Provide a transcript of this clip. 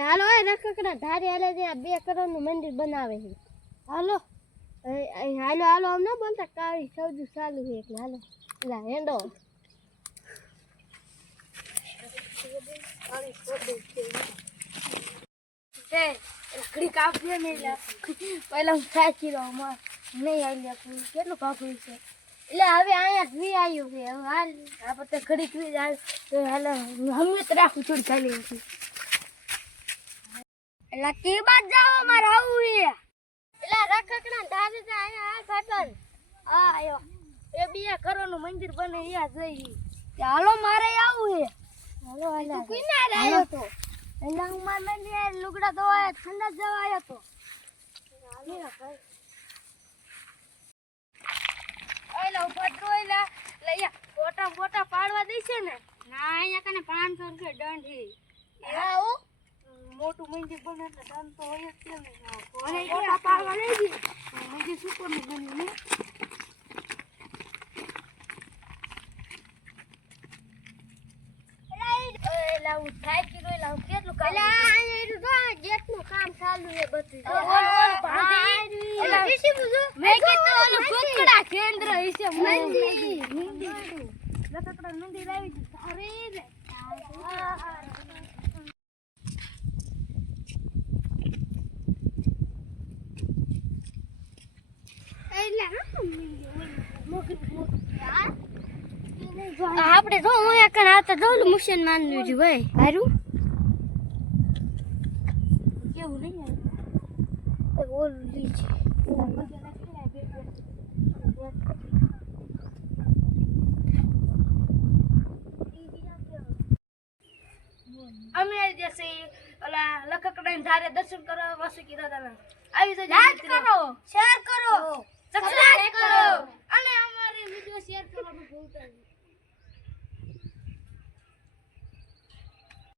હાલો એ રખકડા ધારે હાલે છે 2 કરોડનું મંદિર બનાવે છે હાલો હાલો હાલો આમ ન બોલતા કાળી સૌદું ચાલુ છે એટલે હાલો એલા હેંડો તે ઘડી કાપીએ ને પહેલા હું થાકી રહ્યો માં નહીં આવી લે કેટલું કાપું છે એટલે હવે અહીંયા વી આવ્યું છે હવે હાલ આપણે ઘડી વી જાય તો હાલ હમે તો રાખું થોડી ચાલી હતી એટલે કે બાદ જાવ મારે આવું છે એટલે રખકડા ધારે છે અહીંયા આ ઘાટન આ આયો એ 2 કરોડનું મંદિર બને અહીંયા જઈ હાલો મારે આવું છે હાલો હાલો તું કોના આવ્યો તો એટલે હું માર મંદિર લુગડા ધોવા ઠંડા જવા આવ્યો તો ઓલા ઉપર ધોઈલા લઈયા ફોટા ફોટા પાડવા દેશે ને ના અહીંયા કને 500 રૂપિયા દંડ છે હા ઓ મોટું મંદિર બને એટલે દંડ તો હોય જ છે ને અને ફોટા પાડવા લઈ દી મંદિર સુપર નું બન્યું ને લાવું થાય કે રોઈ લાવું કેટલું કામ એટલે અહીંયા જો જેટલું કામ ચાલુ છે બધું ઓલ કિસી বুঝો મે કીધું ઓલું કુકડા કેન્દ્ર છે મંદિર લકકડા મંદિર આવી છે અરે રે આપણે જો હું એક આવતા જોલું મુસલમાન નું છે ભાઈ હારું કેવું નહીં એ ઓલું લી છે અમે જશે ઓલા લખકડા ધારે દર્શન કરવા વાસુકી દાદાના આવી જજો લાઈક કરો શેર કરો સબસ્ક્રાઇબ કરો અને અમારી વિડિયો શેર કરવાનું ભૂલતા નહીં